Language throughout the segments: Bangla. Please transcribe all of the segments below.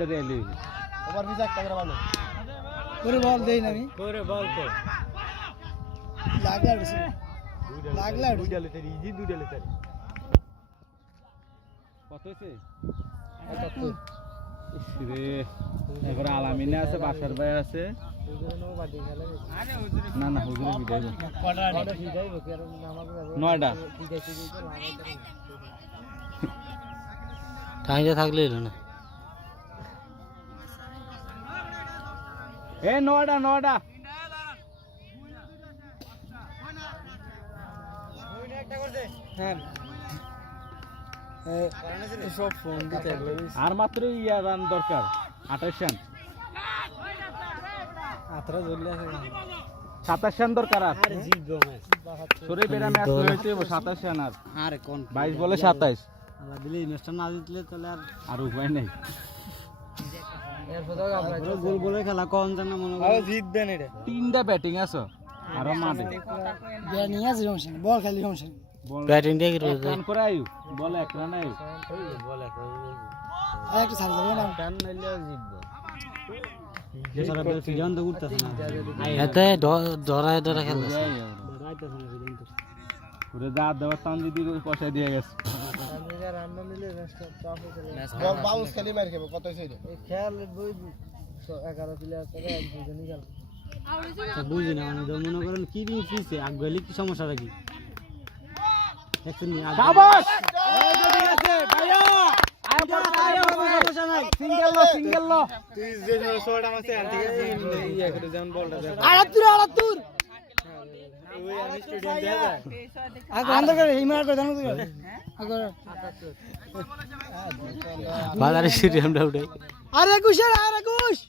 রেলি ওভার ভিজা একটা করে বানো করে বল দেই না আমি করে বল তো লাগলা উঠছে লাগলা দুইটা লিটার ইজি দুইটা লিটার কত হইছে রে এবারে আলামিনে আছে বাসার ভাই আছে না না হুজুরে বিদায় নয়টা টাইমে থাকলে এলো না এ নয়টা নয়টা হ্যাঁ সব ফোন দিতে আর মাত্র ইয়া রান দরকার 28 রান আতরা জ্বললে আছে 27 রান দরকার আর আরে জিতবো ম্যাচ সরে বেরা ম্যাচ হয়েছে 27 রান আর আরে কোন 22 বলে 27 আল্লাহ দিলে ইনস্টা না জিতলে তাহলে আর উপায় নেই এর ফটো আপনারা গোল বলে খেলা কোন জানা মনে করে জিতবেন এটা তিনটা ব্যাটিং আছে আর মাঠে ব্যাটিং আছে রমশন বল খালি রমশন বল ব্যাটিং দিয়ে এক রান করে আয়ু বল এক রান আয়ু আর একটা সাইড দেব না টান মারলেও জিতবো যেসারা বেল ফিজান তো করতেছ না এতে ডরায় ডরা খেলা ডরাইতেছ না ফিজান তো পুরো যা দেওয়ার টান যদি পয়সা দিয়ে গেছে বল বাউন্স খালি মার খাবে কত হইছে এটা এই খেয়াল বই 11 প্লেয়ার থেকে এক দুজনই গেল বুঝি না মানে মনে করেন কি দিন ফিসে আগ গলি কি সমস্যা রাখি দেখছেন নি শাবাশ এই তো ঠিক আছে ভাইয়া আয় বড় আয় সমস্যা নাই সিঙ্গেল লো তুই যে শর্ট আমার থেকে আনতে গেছিস ইয়া করে যেমন বলটা দে 78 ওই আমি স্টেডিয়াম দেয়া যায় আগ আন্দর করে হিমার করে জানো তো আগ বাজারে স্টেডিয়ামটা উঠে আর 21 আর 21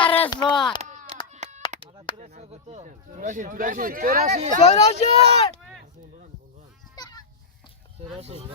আরে স্লোয়া 84 84 84